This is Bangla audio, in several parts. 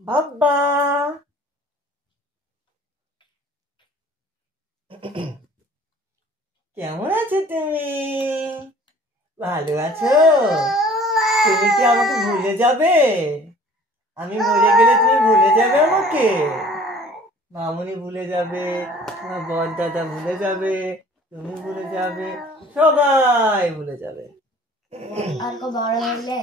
বাবা কেমন আছো তুমি? ভালো আছো? তুমি কি আমাকে ভুলে যাবে? আমি মরে গেলে তুমি ভুলে যাবে আমাকে? মামুনি ভুলে যাবে, তোমার বর দাদা ভুলে যাবে, তুমি ভুলে যাবে, সবাই ভুলে যাবে। আর কো বড় হলে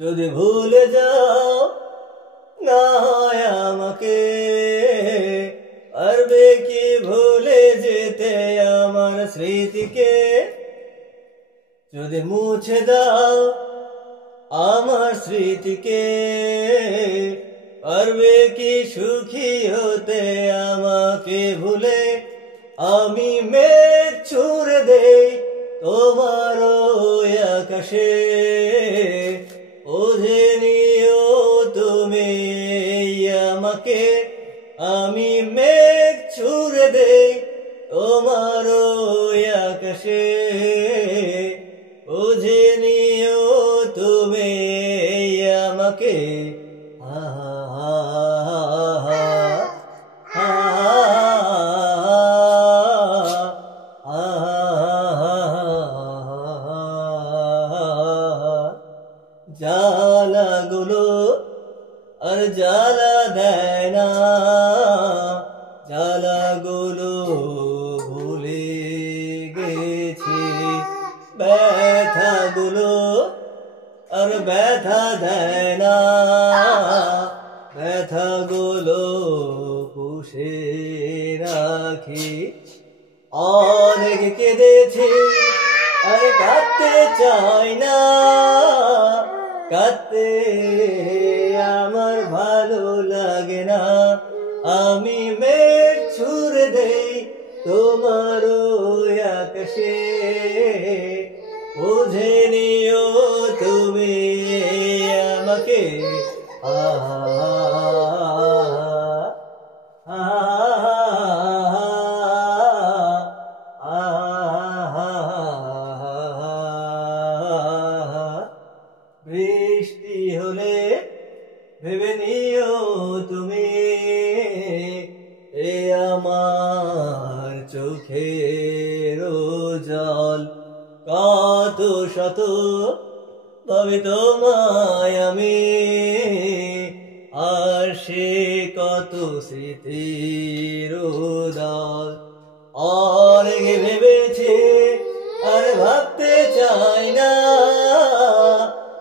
যদি ভুলে যাও না আমাকে, পারবে কি ভুলে যেতে আমার স্মৃতিকে? যদি মুছে দাও আমার স্মৃতিকে, পারবে কি সুখী হতে আমাকে ভুলে? আমি মেঘ ছুঁড়ে দেই তোমার ওই আকাশে, বুঝে নিও তুমি আমাকে। আমি মেঘ ছুঁড়ে দেই তোমার ওই আকাশে, বুঝে নিও তুমি আমাকে। জ্বালাগুলো আর জ্বালা দেয় না, জ্বালাগুলো ভুলে গেছি। ব্যথাগুলো আর ব্যথা দেয় না, ব্যথাগুলো পুষে রাখি। অনেক কেঁদেছি আর কাঁদতে চাই না, কাঁদতে আমার ভালো লাগে না। আমি মেঘ ছুঁড়ে দেই তোমার ওই আকাশে, বুঝে নিও তুমি আমাকে। বৃষ্টি হলে ভেবে নিও তুমি এ আমার চোখের জল। কত শত ভাবে তোমায় আমি, আর সে কত স্মৃতির দল। অনেক ভেবেছি আর ভাবতে চাই না,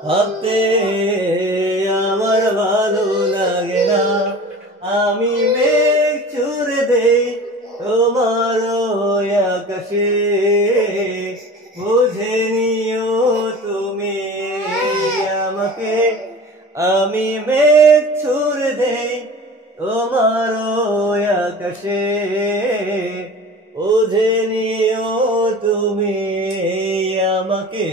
ভাবতে আমার ভালো লাগে না। আমি মেঘ ছুঁড়ে দেই তোমার ওই আকাশে, বুঝে নিও তুমি আমাকে। আমি মেঘ ছুঁড়ে দেই তোমার ওই আকাশে, বুঝে নিও তুমি আমাকে।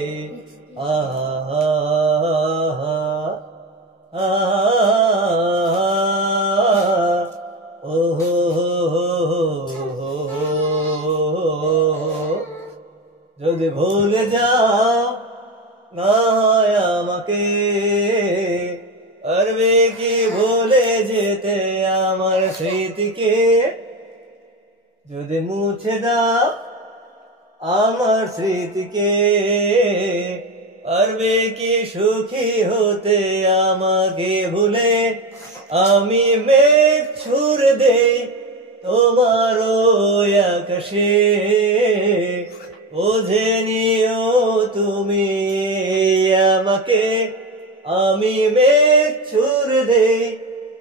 যদি ভুলে যাও না আমাকে, পারবে কি ভুলে যেতে আমার স্মৃতিকে? যদি মুছে দাও আমার স্মৃতিকে, পারবে কি সুখী হতে আমাকে ভুলে? আমি মেঘ ছুঁড়ে দেই তোমার ওই আকাশে, বুঝে নিও তুমি আমাকে। আমি মেঘ ছুঁড়ে দেই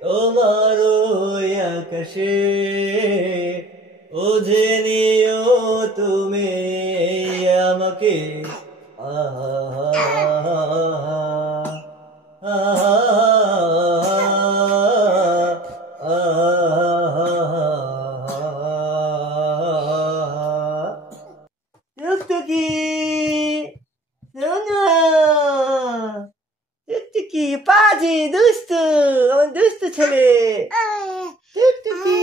তোমার ওই আকাশে, বুঝে নিও তুমি আমাকে। টুকটুকি শোনো, টুকটুকি পাজি দুষ্টু, আমার দুষ্টু ছেলে টুকটুকি।